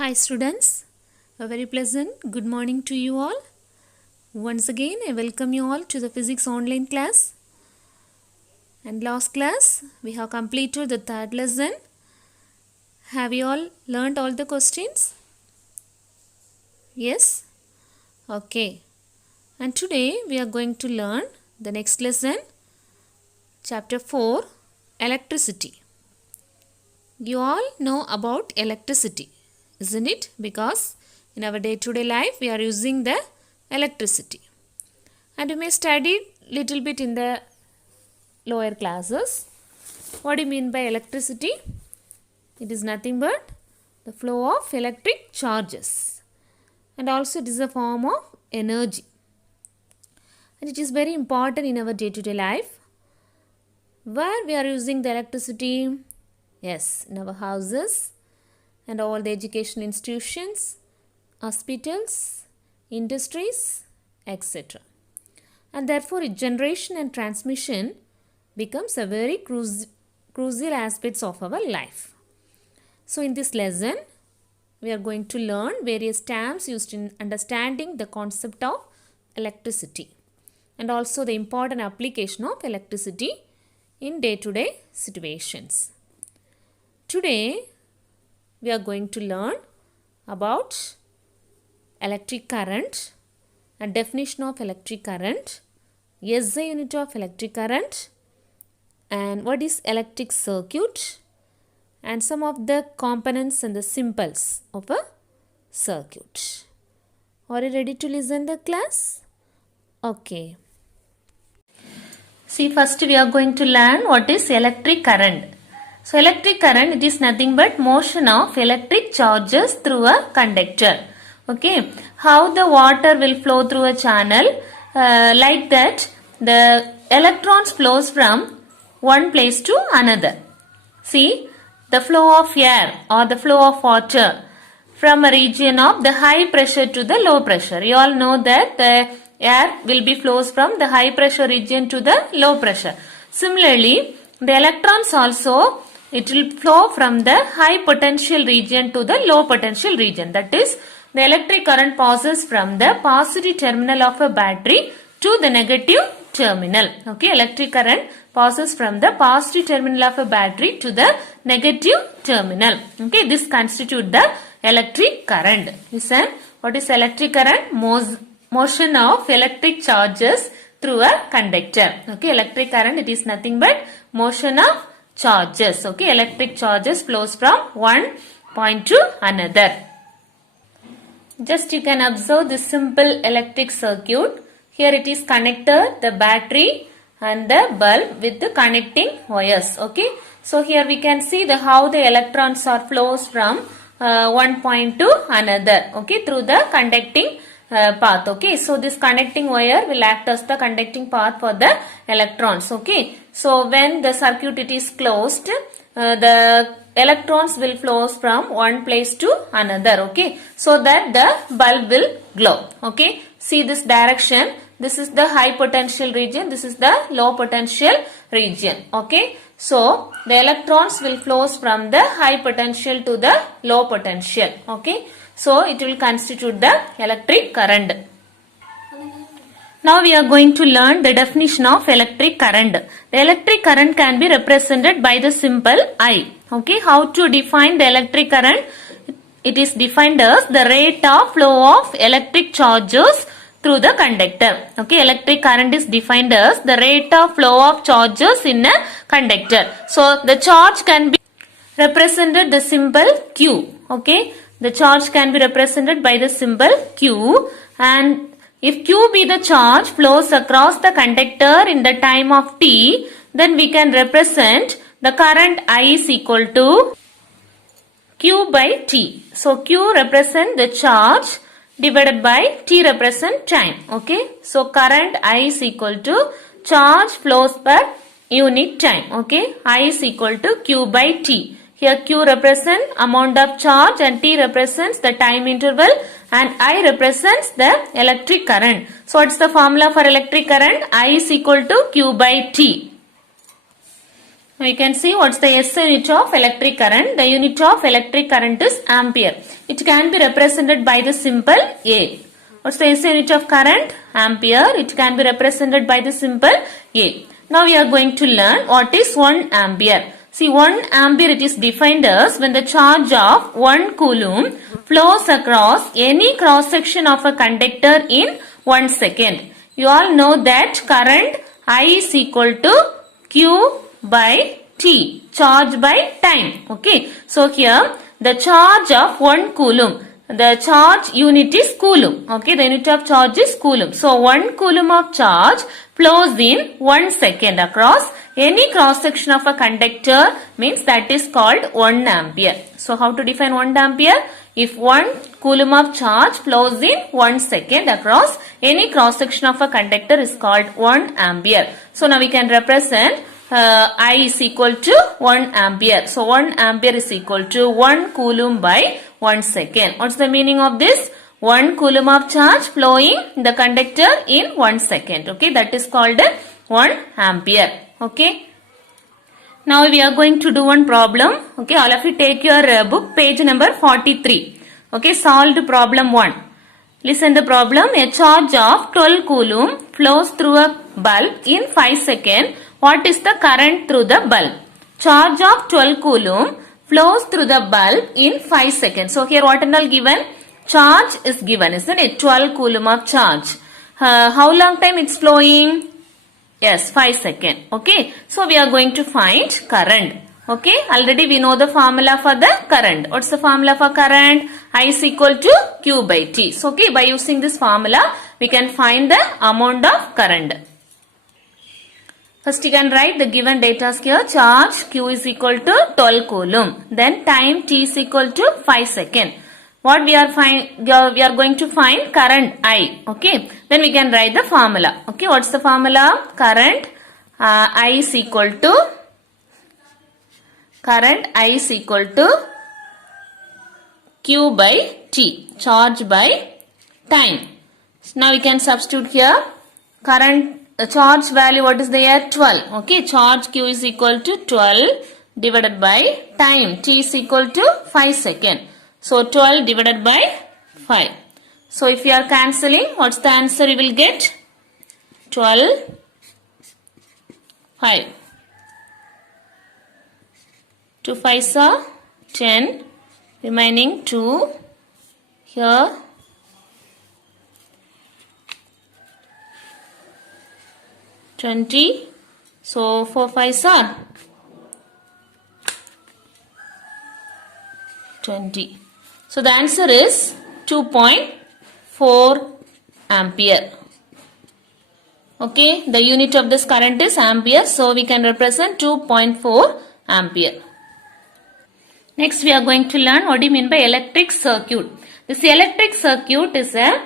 Hi students, a very pleasant good morning to you all. Once again I welcome you all to the physics online class. And last class we have completed the third lesson. Have you all learnt all the questions? Yes? Okay. And today we are going to learn the next lesson, chapter 4, electricity. You all know about electricity, isn't it? Because in our day-to-day life we are using the electricity. And you may study little bit in the lower classes. What do you mean by electricity? It is nothing but the flow of electric charges. And also it is a form of energy. And it is very important in our day-to-day life. Where we are using the electricity? Yes, in our houses and all the education institutions, hospitals, industries, etc. And therefore, generation and transmission becomes a very crucial aspects of our life. So, in this lesson, we are going to learn various terms used in understanding the concept of electricity and also the important application of electricity in day-to-day situations. Today, we are going to learn about electric current and definition of electric current, SI unit of electric current, and what is electric circuit, and some of the components and the symbols of a circuit. Are you ready to listen the class? Okay. See, first we are going to learn what is electric current. So, electric current, it is nothing but motion of electric charges through a conductor. Okay. How the water will flow through a channel, like that the electrons flows from one place to another. See, the flow of air or the flow of water from a region of the high pressure to the low pressure. You all know that the air will be flows from the high pressure region to the low pressure. Similarly, the electrons also, it will flow from the high potential region to the low potential region. That is, the electric current passes from the positive terminal of a battery to the negative terminal. Okay, electric current passes from the positive terminal of a battery to the negative terminal. Okay, this constitutes the electric current. Listen, what is electric current? Motion of electric charges through a conductor. Okay, electric current, it is nothing but motion of charges. Okay, electric charges flows from one point to another. Just you can observe this simple electric circuit. Here it is connector, the battery and the bulb with the connecting wires. Okay, so here we can see the how the electrons are flows from one point to another. Okay, through the conducting path. Okay, so this connecting wire will act as the conducting path for the electrons. Okay, so when the circuit it is closed, the electrons will flow from one place to another. Okay, so that the bulb will glow. Okay, see this direction. This is the high potential region. This is the low potential region. Okay, so the electrons will flow from the high potential to the low potential. Okay, so it will constitute the electric current. Now we are going to learn the definition of electric current. The electric current can be represented by the symbol I. Okay, how to define the electric current? It is defined as the rate of flow of electric charges through the conductor. Okay, electric current is defined as the rate of flow of charges in a conductor. So the charge can be represented the symbol Q. Okay, the charge can be represented by the symbol Q, and if Q be the charge flows across the conductor in the time of t, then we can represent the current I is equal to Q by T. So Q represent the charge divided by T represent time. Okay, so current I is equal to charge flows per unit time. Okay, I is equal to Q by T. Here Q represents amount of charge and T represents the time interval and I represents the electric current. So what's the formula for electric current? I is equal to Q by T. We can see what's the SI unit of electric current. The unit of electric current is ampere. It can be represented by the symbol A. What's the SI unit of current? Ampere. It can be represented by the symbol A. Now we are going to learn what is 1 ampere. See, 1 ampere it is defined as when the charge of 1 coulomb flows across any cross section of a conductor in 1 second. You all know that current I is equal to Q by T, charge by time. Okay, so here the charge of 1 coulomb, the charge unit is coulomb. Okay, the unit of charge is coulomb. So 1 coulomb of charge flows in 1 second across any cross section of a conductor, means that is called 1 ampere. So how to define 1 ampere? If 1 coulomb of charge flows in 1 second across any cross section of a conductor is called 1 ampere. So now we can represent I is equal to 1 ampere. So 1 ampere is equal to 1 coulomb by 1 second. What's the meaning of this? 1 coulomb of charge flowing in the conductor in 1 second. Okay, that is called 1 ampere. Okay. Now we are going to do one problem. Okay, all of you take your book, page number 43. Okay, solved problem 1. Listen the problem. A charge of 12 coulomb flows through a bulb in 5 seconds. What is the current through the bulb? Charge of 12 coulomb flows through the bulb in 5 seconds. So here what and all given? Charge is given, isn't it? 12 coulomb of charge. How long time it's flowing? Yes, 5 seconds. Okay. So we are going to find current. Okay. Already we know the formula for the current. What's the formula for current? I is equal to Q by T. So okay, by using this formula, we can find the amount of current. First you can write the given data here. Charge Q is equal to 12 coulomb. Then time T is equal to 5 seconds. What we are going to find current I. Okay. Then we can write the formula. Okay. What's the formula? Current I is equal to Q by T. Charge by time. So now we can substitute here. Current charge value, what is there? 12. Okay. Charge Q is equal to 12 divided by time. T is equal to 5 seconds. So 12 divided by 5. So if you are cancelling, what's the answer you will get? 12, 5. 2 5s are 10. Remaining 2. Here 20. So 4 5s are 20. So the answer is 2.4 ampere. Okay, the unit of this current is ampere, so we can represent 2.4 ampere. Next we are going to learn what do you mean by electric circuit. This electric circuit is a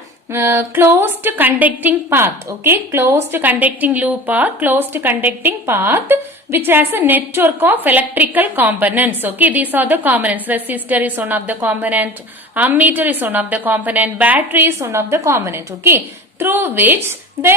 closed conducting path. Okay, closed conducting loop or closed conducting path which has a network of electrical components. Okay, these are the components. Resistor is one of the component, ammeter is one of the component, battery is one of the component. Okay, through which the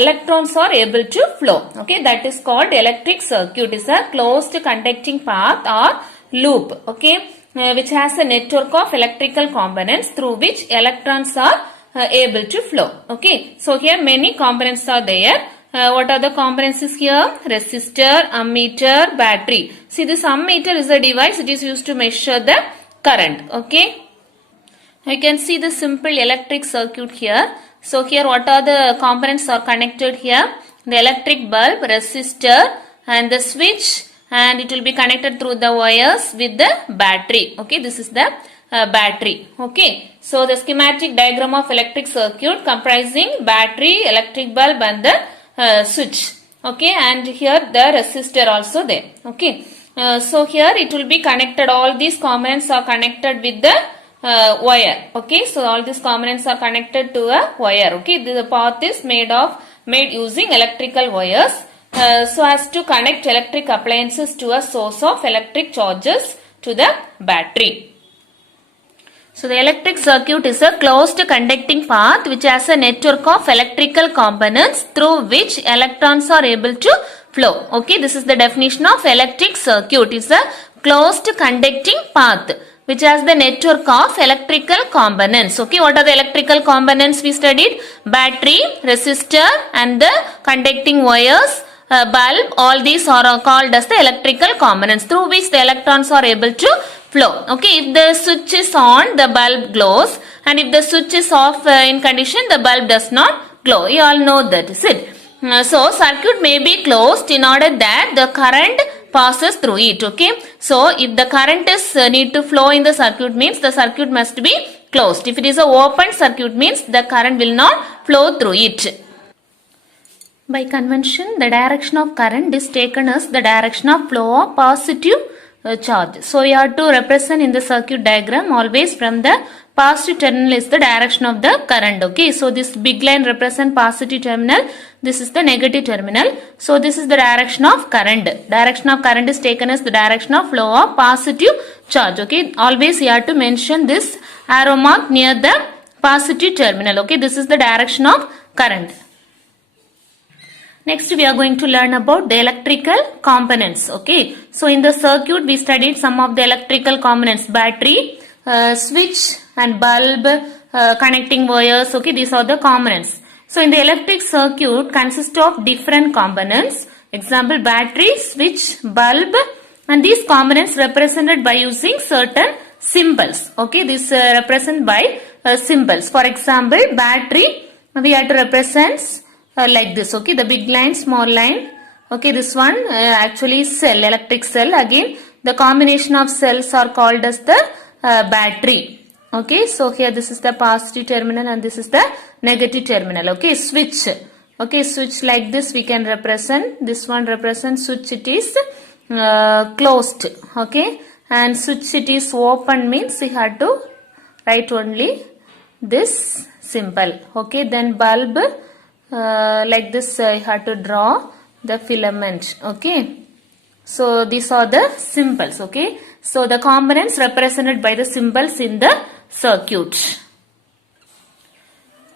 electrons are able to flow. Okay, that is called electric circuit. Is a closed conducting path or loop. Okay, which has a network of electrical components through which electrons are able to flow. Okay, so here many components are there. What are the components is here? Resistor, ammeter, battery. See, this ammeter is a device. It is used to measure the current. Okay, you can see the simple electric circuit here. So here what are the components are connected here? The electric bulb, resistor and the switch, and it will be connected through the wires with the battery. Okay, this is the battery. Okay, so the schematic diagram of electric circuit comprising battery, electric bulb and the switch. Okay, and here the resistor also there. Okay, so here it will be connected, all these components are connected with the wire. Okay, so all these components are connected to a wire. Okay, the path is made using electrical wires so as to connect electric appliances to a source of electric charges to the battery. So the electric circuit is a closed conducting path which has a network of electrical components through which electrons are able to flow. Okay, this is the definition of electric circuit. It's a closed conducting path which has the network of electrical components. Okay, what are the electrical components we studied? Battery, resistor and the conducting wires, bulb, all these are called as the electrical components through which the electrons are able to flow. Okay, if the switch is on, the bulb glows, and if the switch is off in condition, the bulb does not glow. You all know that, is it? So circuit may be closed in order that the current passes through it. Okay, so if the current is need to flow in the circuit, means the circuit must be closed. If it is a open circuit, means the current will not flow through it. By convention, the direction of current is taken as the direction of flow of positive charge. So you have to represent in the circuit diagram always from the positive terminal is the direction of the current. Okay, so this big line represent positive terminal, this is the negative terminal. So this is the direction of current. Direction of current is taken as the direction of flow of positive charge. Okay, always you have to mention this arrow mark near the positive terminal. Okay, this is the direction of current. Next we are going to learn about the electrical components. Okay, so in the circuit we studied some of the electrical components: battery, switch and bulb, connecting wires. Okay, these are the components. So in the electric circuit consists of different components. Example, battery, switch, bulb, and these components represented by using certain symbols. Okay, this represent by symbols. For example, battery we have to represent like this. Okay, the big line, small line. Okay, this one actually cell, electric cell. Again, the combination of cells are called as the battery. Okay, so here this is the positive terminal and this is the negative terminal. Okay, switch. Okay, switch like this we can represent. This one represents switch, it is closed. Okay, and switch it is open, means we have to write only this symbol. Okay, then bulb. Like this you have to draw the filament. Okay, so these are the symbols. Okay, so the components represented by the symbols in the circuit.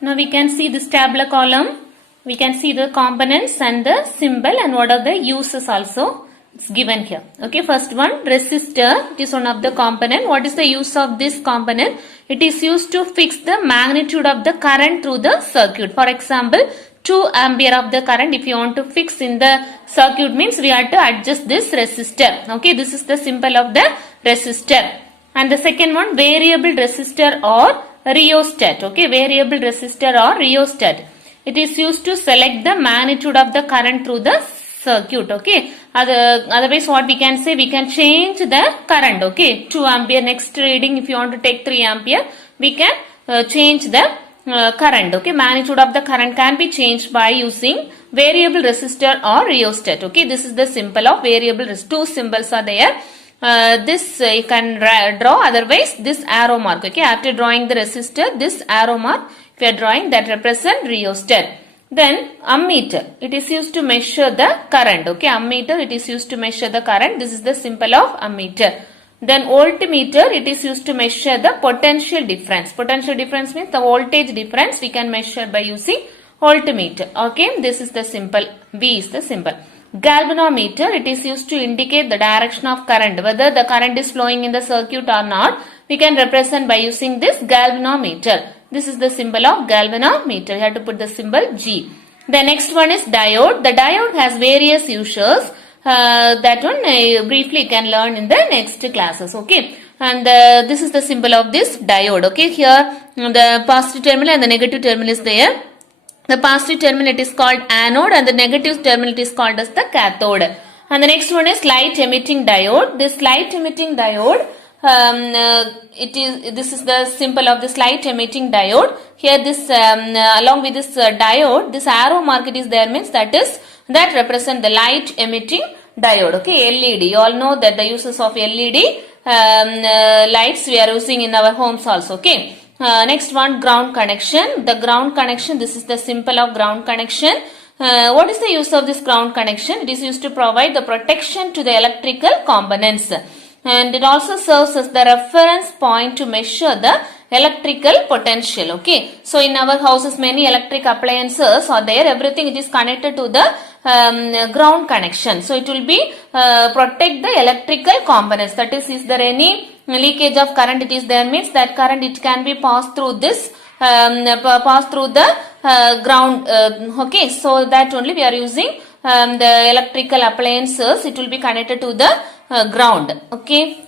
Now we can see this tabular column. We can see the components and the symbol and what are the uses also. It's given here. Okay, first one, resistor. It is one of the component. What is the use of this component? It is used to fix the magnitude of the current through the circuit. For example, 2 ampere of the current if you want to fix in the circuit, means we have to adjust this resistor. Okay, this is the symbol of the resistor. And the second one, variable resistor or rheostat. Okay, variable resistor or rheostat. It is used to select the magnitude of the current through the circuit. Okay, otherwise what we can say, we can change the current. Okay, 2 ampere, next reading if you want to take 3 ampere, we can change the current. Okay, magnitude of the current can be changed by using variable resistor or rheostat. Okay, this is the symbol of variable resistor. Two symbols are there. This you can draw, otherwise this arrow mark. Okay, after drawing the resistor, this arrow mark if you are drawing, that represent rheostat. Then ammeter, it is used to measure the current. Okay, ammeter, it is used to measure the current. This is the symbol of ammeter. Then voltmeter, it is used to measure the potential difference. Potential difference means the voltage difference we can measure by using voltmeter. Okay, this is the symbol. V is the symbol. Galvanometer, it is used to indicate the direction of current, whether the current is flowing in the circuit or not. We can represent by using this galvanometer. This is the symbol of galvanometer. You have to put the symbol G. The next one is diode. The diode has various uses. That one briefly you can learn in the next classes. Okay, and this is the symbol of this diode. Okay, here the positive terminal and the negative terminal is there. The positive terminal it is called anode and the negative terminal it is called as the cathode. And the next one is light emitting diode. This light emitting diode, this is the symbol of this light emitting diode. Here this along with this diode, this arrow mark it is there, means that represent the light emitting diode. Okay, LED. You all know that the uses of LED lights we are using in our homes also. Okay. Next one, ground connection. The ground connection, this is the symbol of ground connection. What is the use of this ground connection? It is used to provide the protection to the electrical components. And it also serves as the reference point to measure the electrical potential. Okay, so in our houses many electric appliances are there. Everything it is connected to the ground connection. So it will be protect the electrical components. That is there any leakage of current it is there means that current it can be passed through this pass through the ground. Okay, so that only we are using the electrical appliances. It will be connected to the ground. Okay.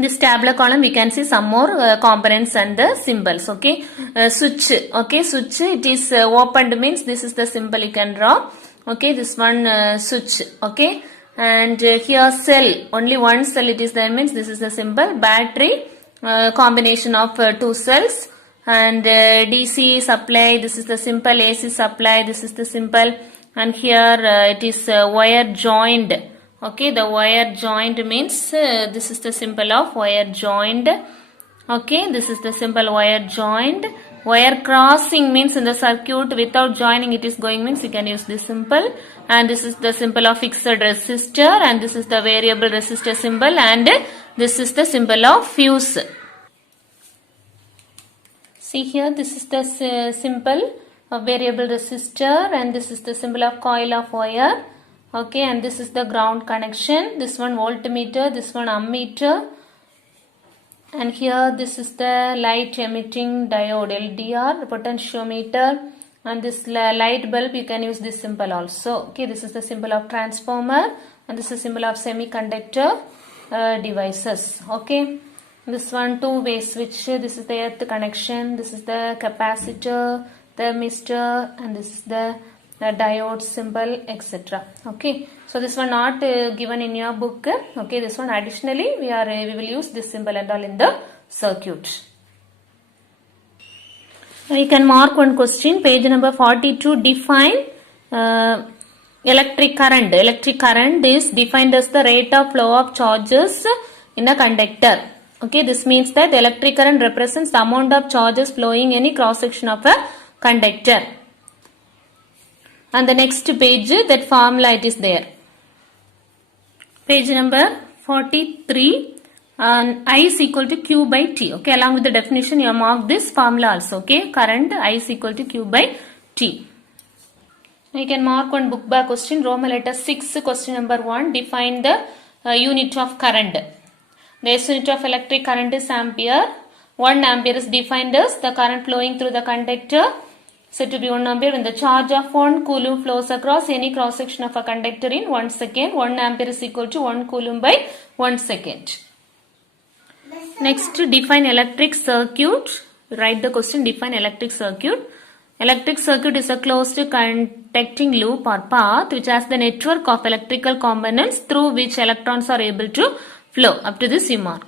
This tabular column we can see some more components and the symbols. Okay, switch. Okay, switch it is opened means this is the symbol you can draw. Okay, this one switch. Okay, and here cell, only one cell it is there means this is the symbol. Battery, combination of two cells, and DC supply, this is the symbol. AC supply, this is the symbol, and here it is wire joined. Okay, the wire joined means this is the symbol of wire joined. Okay, this is the symbol wire joined. Wire crossing means in the circuit without joining it is going means you can use this symbol. And this is the symbol of fixed resistor, and this is the variable resistor symbol, and this is the symbol of fuse. See here, this is the symbol of variable resistor, and this is the symbol of coil of wire. Okay, and this is the ground connection. This one voltmeter, this one ammeter, and here this is the light emitting diode LDR, potentiometer, and this light bulb you can use this symbol also. Okay, this is the symbol of transformer, and this is symbol of semiconductor devices. Okay, this one two-way switch, this is the earth connection, this is the capacitor, thermistor, and this is the diode symbol, etc. Okay, so this one not given in your book. Okay, this one additionally we will use this symbol and all in the circuit. Now you can mark one question, page number 42. Define electric current. Electric current is defined as the rate of flow of charges in a conductor. Okay, this means that the electric current represents the amount of charges flowing in any cross section of a conductor. And the next page, that formula it is there. Page number 43. I is equal to Q by T. Okay, along with the definition you mark this formula also. Okay, current I is equal to Q by T. You can mark one book by question, Roman letter 6, question number 1. Define the unit of current. The S unit of electric current is ampere. 1 ampere is defined as the current flowing through the conductor said to be 1 ampere when the charge of 1 coulomb flows across any cross section of a conductor in 1 second. 1 ampere is equal to 1 coulomb by 1 second. Next, define electric circuit. Write the question, define electric circuit. Electric circuit is a closed conducting loop or path which has the network of electrical components through which electrons are able to flow. Up to this you mark.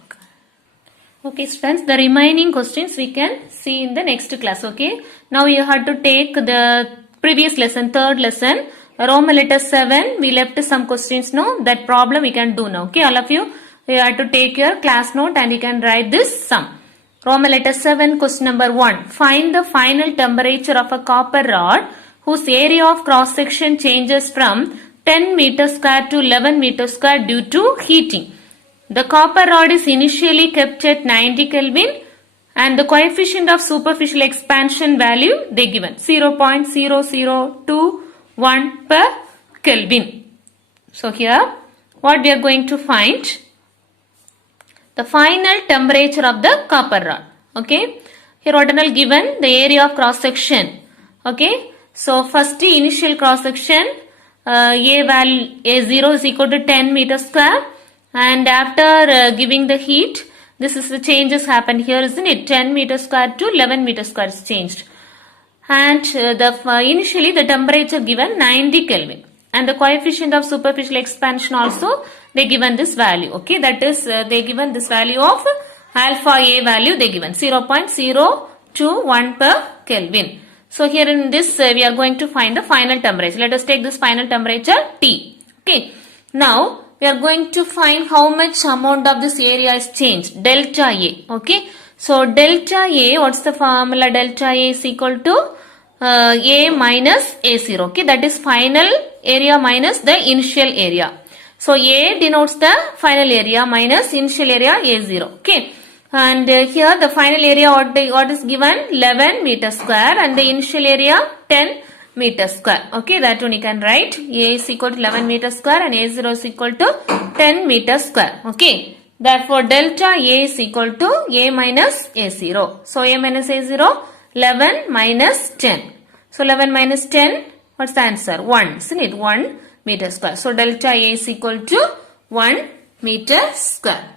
Okay students, the remaining questions we can see in the next class. Okay, now you have to take the previous lesson, third lesson, Roman letter 7. We left some questions. No, that problem we can do now. Okay, all of you have to take your class note and you can write this sum. Roman letter 7, question number 1. Find the final temperature of a copper rod whose area of cross section changes from 10 meters square to 11 meters square due to heating. The copper rod is initially kept at 90 Kelvin and the coefficient of superficial expansion value they given 0.0021 per Kelvin. So here what we are going to find? The final temperature of the copper rod. Okay, here what all given? The area of cross section. Okay, so first initial cross section A0 is equal to 10 meters square. And after giving the heat, this is the changes happened here, isn't it? 10 meters square to 11 meters square is changed. And initially the temperature given 90 Kelvin. And the coefficient of superficial expansion also they given this value. Okay, that is they given this value of alpha A value they given 0.021 per Kelvin. So here in this we are going to find the final temperature. Let us take this final temperature T. Okay, now we are going to find how much amount of this area is changed, delta A. Okay, so delta A, what's the formula? Delta A is equal to A minus A0. Okay, that is final area minus the initial area. So A denotes the final area minus initial area A0. Okay, and here the final area what is given 11 meters square and the initial area 10 meter square. Okay, that one you can write. A is equal to 11 meter square and A0 is equal to 10 meter square. Okay, therefore delta A is equal to A minus A0. So A minus A0, 11 minus 10. So 11 minus 10, what's the answer? 1, isn't it? 1 meter square. So delta A is equal to 1 meter square.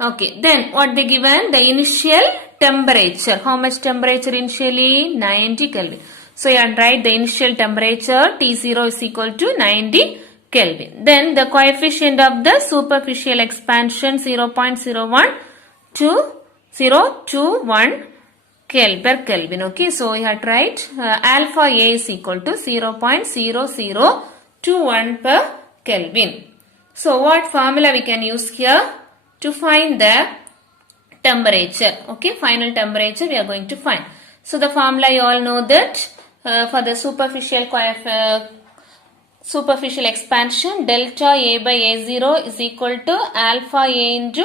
Okay, then what they given? The initial temperature. How much temperature initially? 90 Kelvin. So you can write the initial temperature T0 is equal to 90 Kelvin. Then the coefficient of the superficial expansion 0.01 to 0.21 per Kelvin. Okay, so you have to write alpha A is equal to 0.0021 per Kelvin. So what formula we can use here to find the temperature? Okay, final temperature we are going to find. So the formula you all know that for the superficial expansion, delta A by A0 is equal to alpha A into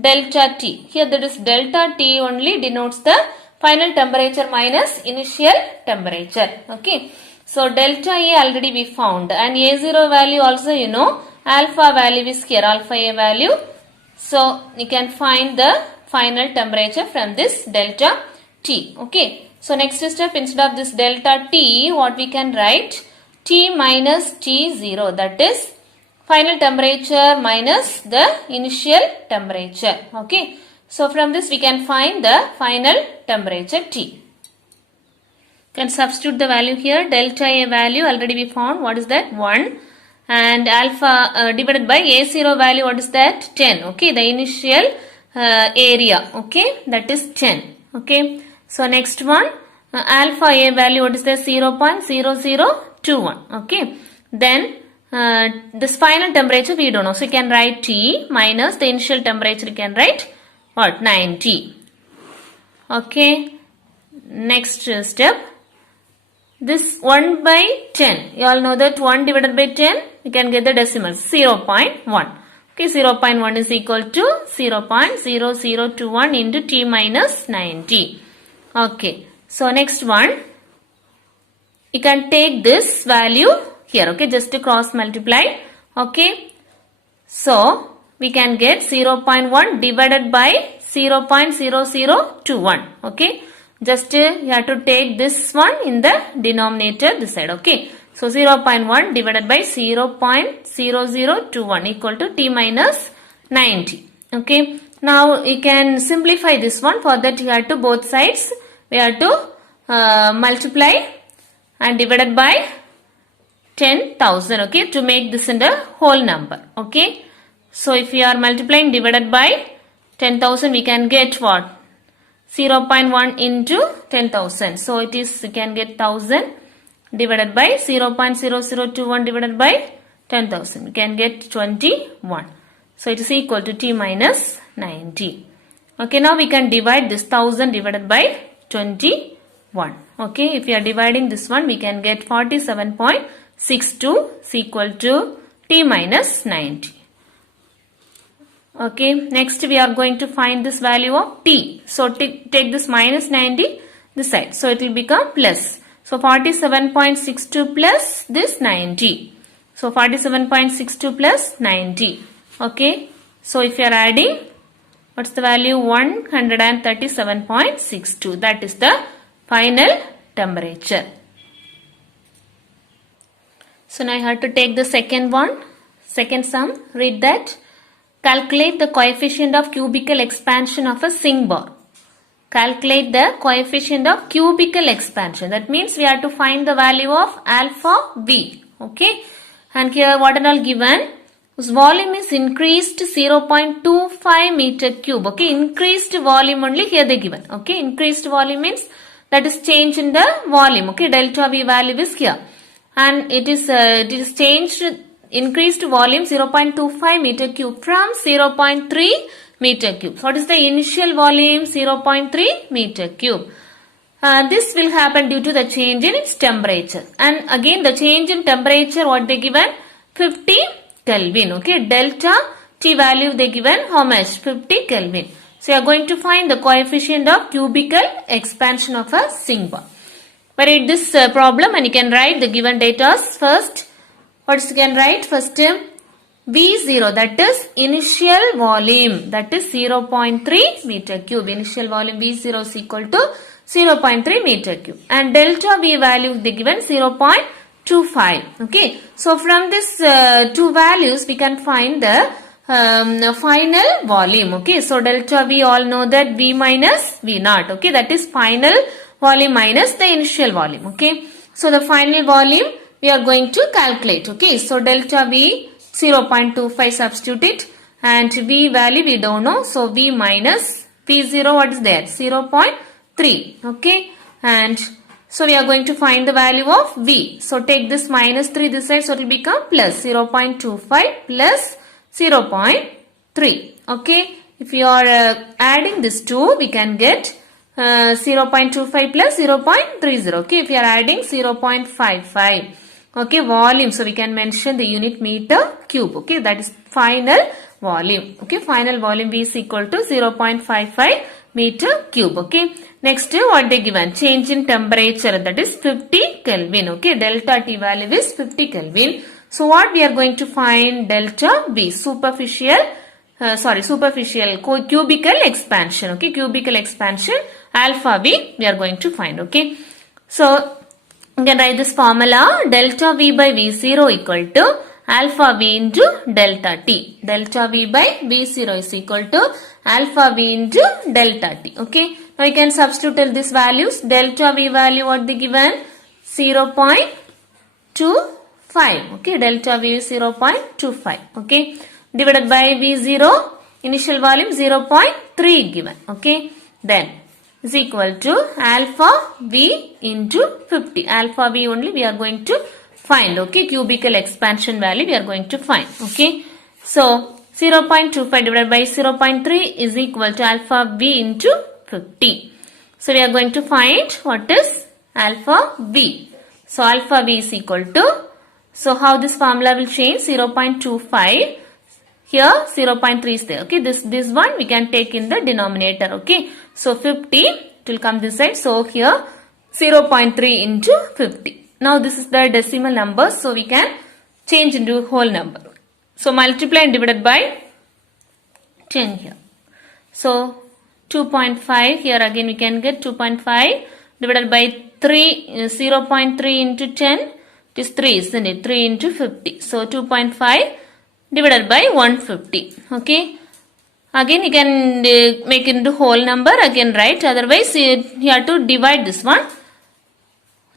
delta T. Here that is delta T only denotes the final temperature minus initial temperature. Okay, so delta A already we found and A0 value also you know, alpha value is here, alpha A value. So you can find the final temperature from this delta T. Okay, so next step, instead of this delta T, what we can write? T minus T0, that is final temperature minus the initial temperature. Okay, so from this we can find the final temperature T. Can substitute the value here. Delta A value already we found. What is that? 1. And alpha divided by A0 value, what is that? 10. Okay, the initial area. Okay, that is 10. Okay, so next one, alpha A value, what is the 0.0021. Okay, then this final temperature we don't know. So you can write T minus the initial temperature, you can write what? 90. Okay, next step. This 1 by 10, you all know that 1 divided by 10, you can get the decimals 0.1. Okay, 0.1 is equal to 0.0021 into T minus 90. Okay, so next one, you can take this value here, okay, just to cross multiply. Okay, so we can get 0.1 divided by 0.0021. Okay, just you have to take this one in the denominator this side. Okay, so 0.1 divided by 0.0021 equal to T minus 90. Okay, now you can simplify this one. For that you have to both sides we have to multiply and divided by 10,000. Okay, to make this in the whole number. Okay, so if we are multiplying divided by 10,000, we can get what? 0.1 into 10,000. So it is, you can get 1000 divided by 0.0021 divided by 10,000. You can get 21. So it is equal to T minus 90. Okay, now we can divide this 1000 divided by 21. Okay, if we are dividing this one, we can get 47.62 is equal to T minus 90. Okay, next we are going to find this value of T. So take this minus 90 this side. So it will become plus. So 47.62 plus this 90. So 47.62 plus 90. Okay, so if you are adding, what's the value? 137.62. That is the final temperature. So now I have to take the second one. Second sum. Read that. Calculate the coefficient of cubical expansion of a zinc bar. Calculate the coefficient of cubical expansion. That means we have to find the value of alpha V. Okay. And here what are all given? Whose volume is increased 0.25 meter cube. Okay. Increased volume only here they given. Okay. Increased volume means that is change in the volume. Okay. Delta V value is here. And it is changed, increased volume 0.25 meter cube from 0.3 meter cube. So what is the initial volume? 0.3 meter cube. This will happen due to the change in its temperature. And again the change in temperature, what they given? 50 Kelvin. Okay, delta T value they given how much? 50 Kelvin. So you are going to find the coefficient of cubical expansion of a zinc bar. read this problem and you can write the given data first. What you can write first? V0, that is initial volume, that is 0.3 meter cube. Initial volume V0 is equal to 0.3 meter cube. And delta V value they given 0.25. Okay. So from this two values we can find the final volume. Okay. So delta V all know that V minus V naught. Okay. That is final volume minus the initial volume. Okay. So the final volume we are going to calculate. Okay. So delta V 0.25 substitute it and V value we don't know. So V minus V0 what is there? 0.3. Okay. And so we are going to find the value of V. So take this minus 3 this side. So it will become plus 0.25 plus 0.3. Okay. If you are adding this 2 we can get 0.25 plus 0.30. Okay. If you are adding 0.55. Okay, volume. So we can mention the unit meter cube. Okay, that is final volume. Okay, final volume V is equal to 0.55 meter cube. Okay, next what they given? Change in temperature, that is 50 Kelvin. Okay, delta T value is 50 Kelvin. So what we are going to find? Delta V, superficial cubical expansion. Okay, cubical expansion alpha V we are going to find. Okay, so you can write this formula. Delta V by V0 equal to alpha V into delta T. Delta V by V0 is equal to alpha V into delta T. Okay. Now you can substitute these values. Delta V value what they given? 0.25. Okay. Delta V is 0.25. Okay. Divided by V0. Initial volume 0.3 given. Okay. Then is equal to alpha V into 50. Alpha V only we are going to find. Okay. Cubical expansion value we are going to find. Okay. So 0.25 divided by 0.3 is equal to alpha V into 50. So we are going to find what is alpha V. So alpha V is equal to, so how this formula will change? 0.25. Here 0.3 is there. Okay. This one we can take in the denominator. Okay. So 50 it will come this side. So here 0.3 into 50. Now this is the decimal number. So we can change into whole number. So multiply and divided by 10 here. So 2.5 here again we can get 2.5 divided by 3, 0.3 into 10. It is 3 isn't it? 3 into 50. So 2.5 divided by 150. Okay. Again you can make into whole number again, right? Otherwise you have to divide this one.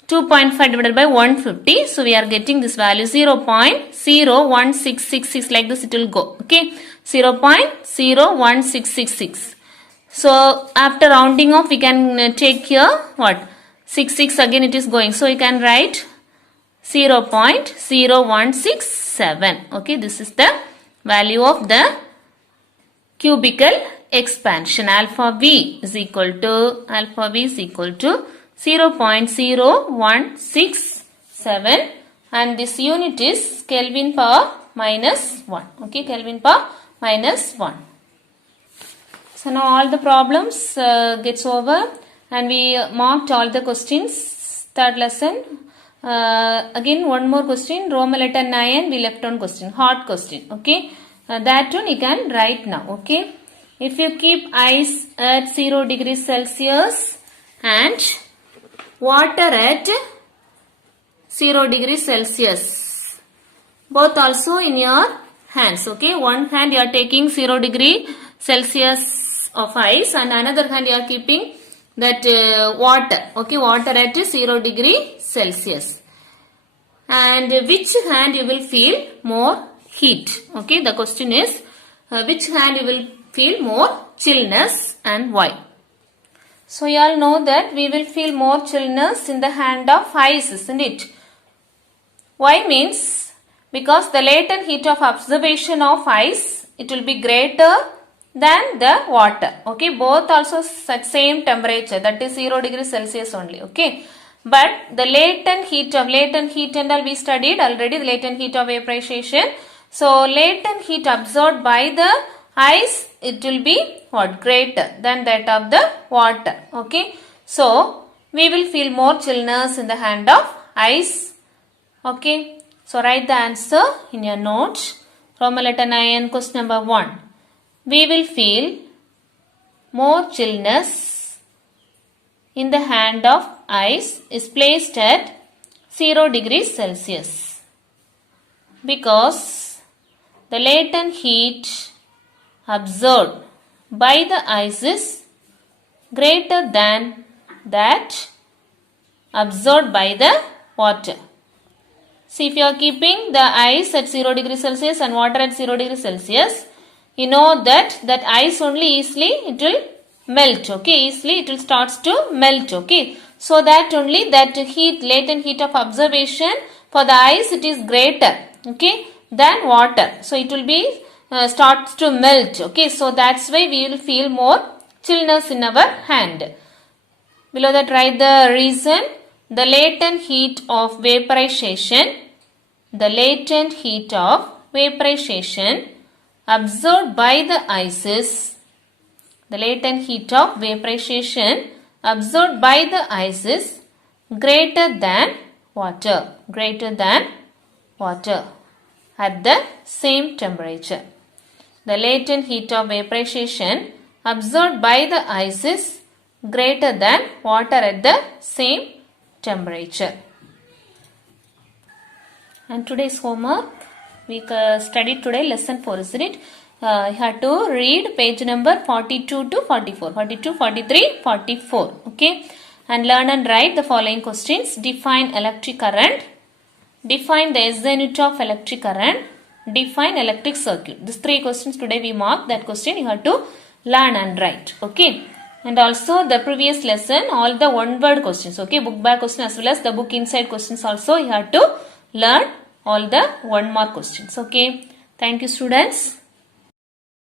2.5 divided by 150. So we are getting this value 0.01666, like this it will go. Okay. 0.01666. So after rounding off we can take here what? 66 again it is going. So you can write 0.0167. Okay. This is the value of the cubical expansion. Alpha V is equal to 0.0167 and this unit is Kelvin power minus 1. Okay, Kelvin power minus 1. So now all the problems gets over and we marked all the questions. Third lesson. Again one more question. Roman letter 9 we left on question. Hard question. Okay. That one you can write now. Okay. If you keep ice at 0 degrees Celsius and water at 0 degrees Celsius, both also in your hands. Okay. One hand you are taking 0 degree Celsius of ice and another hand you are keeping that water. Okay. Water at 0 degree Celsius. And which hand you will feel more heat? Okay, the question is which hand you will feel more chillness and why? So you all know that we will feel more chillness in the hand of ice, isn't it? Why means because the latent heat of observation of ice, it will be greater than the water. Okay, both also at same temperature, that is 0 degrees Celsius only. Okay. But the latent heat and all we studied already, the latent heat of vaporization. So latent heat absorbed by the ice, it will be what? Greater than that of the water. Okay. So we will feel more chillness in the hand of ice. Okay. So write the answer in your notes. Roman letter 9, question number 1. We will feel more chillness in the hand of ice is placed at 0 degrees Celsius because the latent heat absorbed by the ice is greater than that absorbed by the water. See, if you are keeping the ice at 0 degrees Celsius and water at 0 degrees Celsius, you know that ice only easily it will melt. Okay, easily it will starts to melt. Okay, so that only that heat, latent heat of observation for the ice, it is greater. Okay, than water. So it will be starts to melt. Okay, so that's why we will feel more chillness in our hand. Below that write the reason. The latent heat of vaporization absorbed by the ice is greater than water at the same temperature. The latent heat of vaporization absorbed by the ice is greater than water at the same temperature. And today's homework, we studied today lesson 4, isn't it? You have to read page number 42 to 44, 42, 43, 44. Okay, and learn and write the following questions. Define electric current. Define the SI unit of electric current. Define electric circuit. These 3 questions today we mark. That question you have to learn and write. Okay. And also the previous lesson, all the one word questions. Okay. Book back question as well as the book inside questions also you have to learn all the 1 mark questions. Okay. Thank you, students.